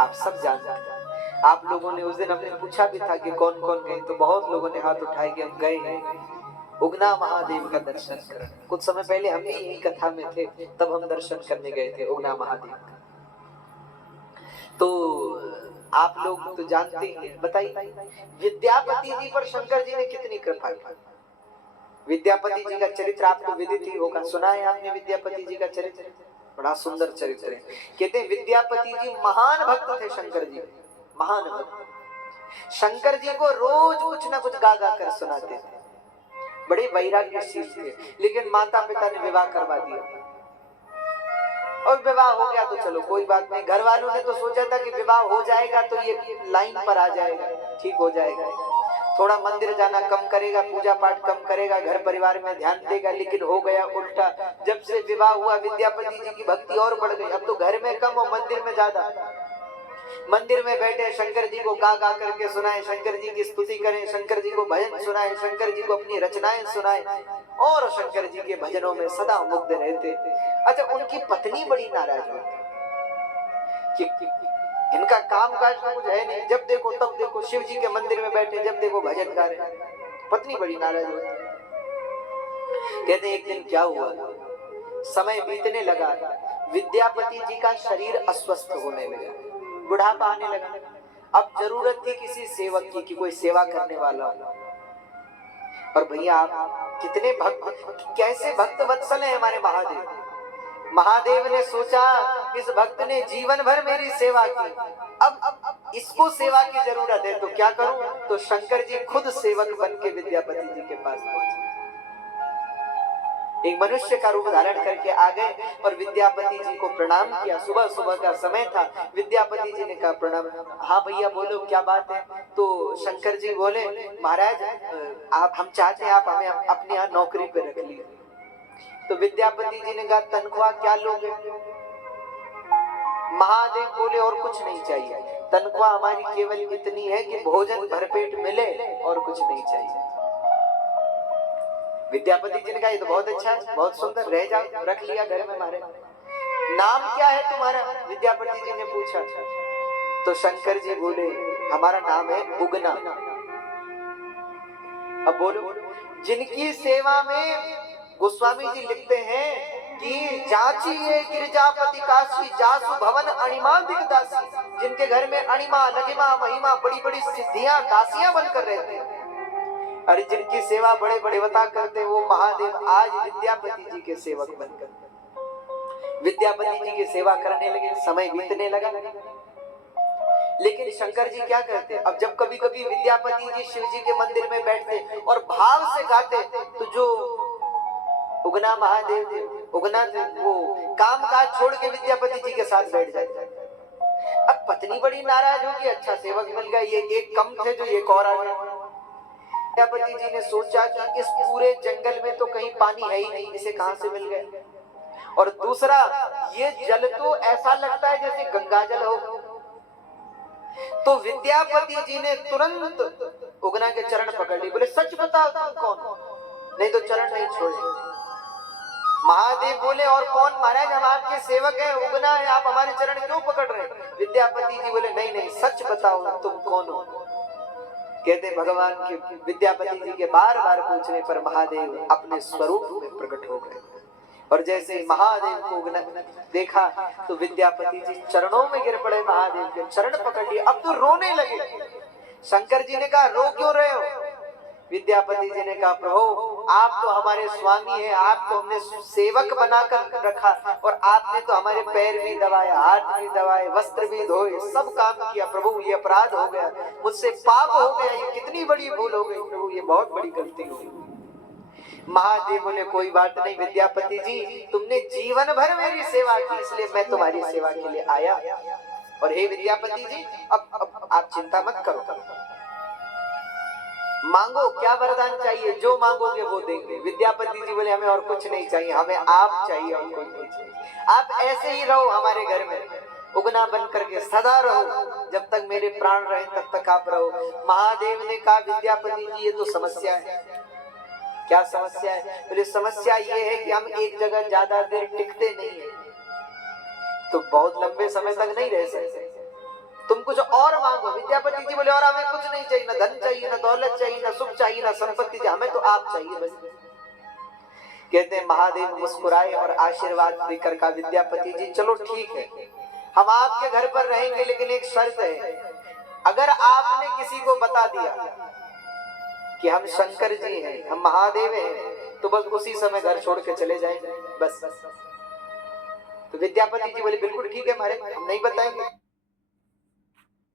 आप सब जानते हैं। आप लोगों ने उस दिन हमने पूछा भी था कि कौन कौन गए, तो बहुत लोगों ने हाथ उठाए कि हम गए हैं उगना महादेव का दर्शन करने। कुछ समय पहले हम भी यही कथा में थे, तब हम दर्शन करने गए थे उगना महादेव का। तो आप लोग तो जानते ही हैं। बताइए विद्यापति जी पर शंकर जी ने कितनी कृपा की। विद्यापति जी का चरित्र आपको विदित ही होगा, सुना है आपने विद्यापति जी का चरित्र? बड़ा सुंदर चरित्र है। कहते हैं विद्यापति जी महान भक्त थे शंकर जी, महान भक्त। शंकर जी को रोज कुछ ना कुछ गा गा कर सुनाते थे। बड़े वैराग्यशील थे, लेकिन माता पिता ने विवाह करवा दिया। और विवाह हो गया तो चलो कोई बात नहीं, घर वालों ने तो सोचा था कि विवाह हो जाएगा तो ये लाइन पर आ जाएगा, ठीक हो जाएगा, थोड़ा मंदिर जाना कम करेगा, पूजा पाठ कम करेगा, घर परिवार में ध्यान देगा। लेकिन हो गया उल्टा। जब से विवाह हुआ विद्यापति जी की भक्ति और बढ़ गई। अब तो घर में कम और मंदिर में ज्यादा। मंदिर में बैठे शंकर जी को गा गा करके सुनाए, शंकर जी की स्तुति करें, शंकर जी को भजन सुनाए, शंकर जी को अपनी रचनाएं सुनाए और शंकर जी के भजनों में सदा मुग्ध रहते। अच्छा, उनकी पत्नी बड़ी नाराज होती कि इनका काम काज तो कुछ है नहीं, जब देखो तब देखो शिव जी के मंदिर में बैठे, जब देखो भजन गा रहे। पत्नी बड़ी नाराज होती। कहते एक दिन क्या हुआ, समय बीतने लगा, विद्यापति जी का शरीर अस्वस्थ होने लगा, बुढ़ापा आने लगा। अब जरूरत थी किसी सेवक की कि कोई सेवा करने वाला हो। और भैया आप कितने भक्त, कैसे भक्त वत्सल है हमारे महादेव। महादेव ने सोचा इस भक्त ने जीवन भर मेरी सेवा की, अब इसको सेवा की जरूरत है, तो क्या करूं? तो शंकर जी खुद सेवक बन के विद्यापति जी के पास पहुंचे। एक मनुष्य का रूप धारण करके आ गए और विद्यापति जी को प्रणाम किया। सुबह सुबह का समय था। विद्यापति जी ने कहा प्रणाम। हाँ भैया बोलो क्या बात है? तो शंकर जी बोले महाराज आप, हम चाहते हैं आप हमें अपने यहाँ नौकरी पे रख लीजिए। तो विद्यापति जी ने कहा तनख्वाह क्या लोगे? महादेव बोले और कुछ नहीं चाहिए, तनख्वाह हमारी केवल इतनी है कि भोजन भरपेट मिले और कुछ नहीं चाहिए। विद्यापति जी ने कहा ये तो बहुत अच्छा है, बहुत सुंदर, रह जाओ, रख लिया घर में हमारे। नाम क्या है तुम्हारा? विद्यापति जी ने पूछा। तो शंकर जी बोले हमारा नाम है उगना। अब बोलो, जिनकी सेवा में गोस्वामी जी लिखते हैं कि जाची ये गिरजापति काशी जासु भवन अणिमा दिग्दासी, जिनके घर में अणिमा लगिमा महिमा बड़ी बड़ी सिद्धियां दासियां बनकर रहते हैं। अरे जिनकी सेवा बड़े बड़े बता करते वो महादेव आज विद्यापति जी के सेवक बनकर विद्यापति जी की सेवा करने लगे। समय बीतने लगा, लेकिन शंकर जी क्या करते, अब जब कभी कभी विद्यापति जी शिव जी के मंदिर में बैठते और भाव से गाते, तो जो उगना महादेव थे, उगना थे, वो काम काज छोड़ के विद्यापति जी के साथ बैठ जाते। अब पत्नी बड़ी नाराज होगी, अच्छा सेवक मिल गया, ये एक कम थे जो एक और आ गया। विद्यापति जी ने सोचा कि इस पूरे जंगल में तो कहीं पानी है ही नहीं, इसे कहां से मिल गया? और दूसरा, ये जल तो ऐसा लगता है जैसे गंगा जल हो। तो विद्यापति जी ने तुरंत उगना के चरण पकड़ लिए, बोले सच बताओ तुम कौन हो, नहीं तो चरण नहीं छोड़े। महादेव बोले और कौन? महाराज हम आपके सेवक हैं, उगना है, आप हमारे चरण क्यों पकड़ रहे हैं? विद्यापति जी बोले नहीं नहीं सच बताओ तुम कौन हो। कहते भगवान के विद्यापति जी के बार बार पूछने पर महादेव अपने स्वरूप में प्रकट हो गए। और जैसे महादेव को देखा तो विद्यापति जी चरणों में गिर पड़े, महादेव के चरण पकड़ लिए, अब तो रोने लगे। शंकर जी ने कहा रो क्यों रहे हो? विद्यापति जी ने कहा प्रभु आप तो हमारे स्वामी हैं, आपको हमने सेवक बनाकर रखा और आपने तो हमारे पैर भी दबाए, हाथ भी दबाए, वस्त्र भी धोए, सब काम किया। प्रभु ये अपराध हो गया, मुझसे पाप हो गया, ये कितनी बड़ी भूल हो गई प्रभु, ये बहुत बड़ी गलती हो गई। महादेव बोले कोई बात नहीं विद्यापति जी, तुमने जीवन भर मेरी सेवा की, इसलिए मैं तुम्हारी सेवा के लिए आया। और हे विद्यापति जी अब आप चिंता मत करो, मांगो क्या वरदान चाहिए, जो मांगोगे वो देंगे। विद्यापति जी बोले हमें और कुछ नहीं चाहिए, हमें आप चाहिए और कोई नहीं चाहिए। आप ऐसे ही रहो हमारे घर में, उगना बन करके सदा रहो, जब तक मेरे प्राण रहे तब तक आप रहो। महादेव ने कहा विद्यापति जी ये तो समस्या है। क्या समस्या है? बोले समस्या ये है कि हम एक जगह ज्यादा देर टिकते नहीं है, तो बहुत लंबे समय तक नहीं रह सकते। तुम कुछ और मांगो। विद्यापति जी बोले और हमें कुछ नहीं चाहिए, ना धन चाहिए, ना दौलत चाहिए, ना सुख चाहिए, ना संपत्ति चाहिए, हमें तो आप चाहिए बस। कहते हैं महादेव मुस्कुराए और आशीर्वाद देकर कहा विद्यापति जी चलो ठीक है, हम आपके घर पर रहेंगे, लेकिन एक शर्त है, अगर आपने किसी को बता दिया कि हम शंकर जी हैं, हम महादेव हैं, तो बस उसी समय घर छोड़ के चले जाएंगे बस। तो विद्यापति जी बोले बिल्कुल ठीक है महाराज, हम नहीं बताएंगे।